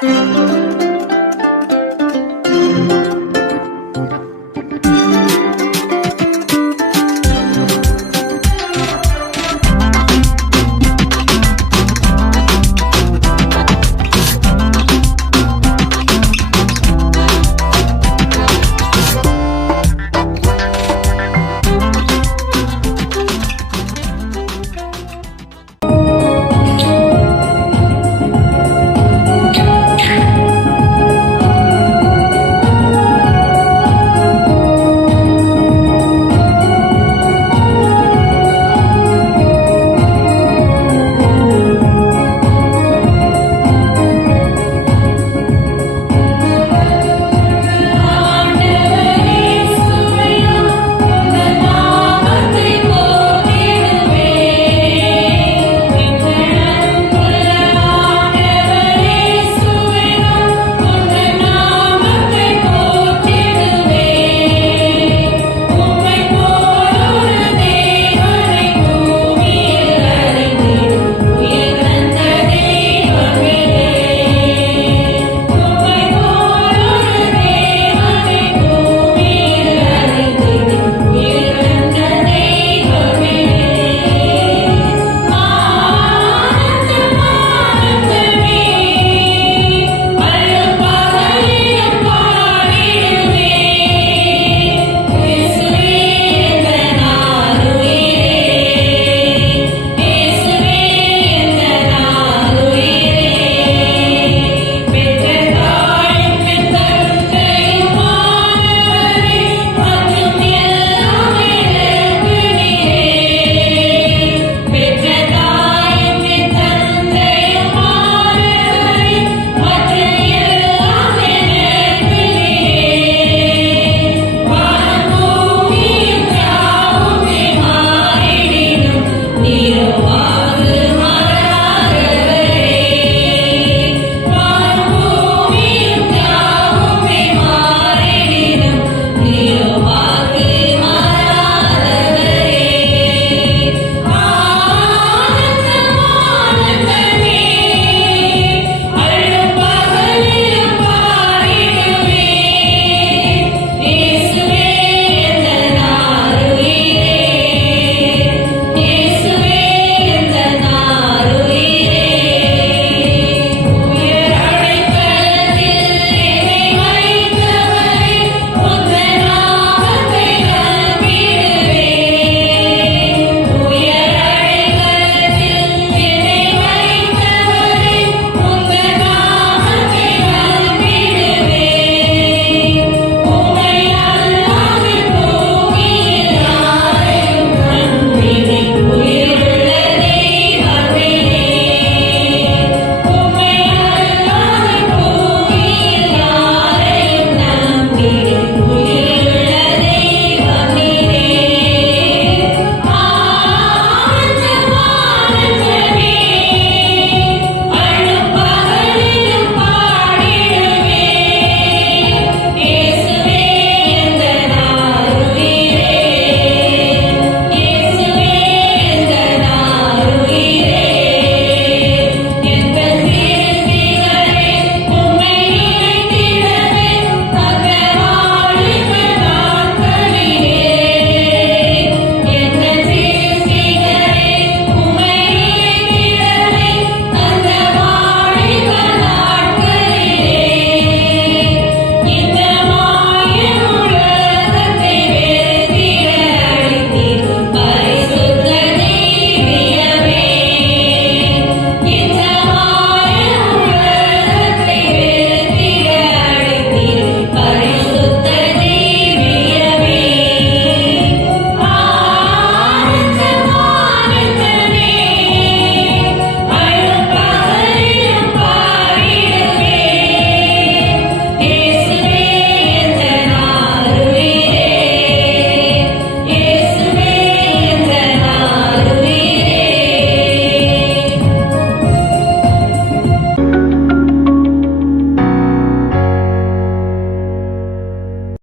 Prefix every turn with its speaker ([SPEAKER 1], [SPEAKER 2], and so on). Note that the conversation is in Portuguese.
[SPEAKER 1] Música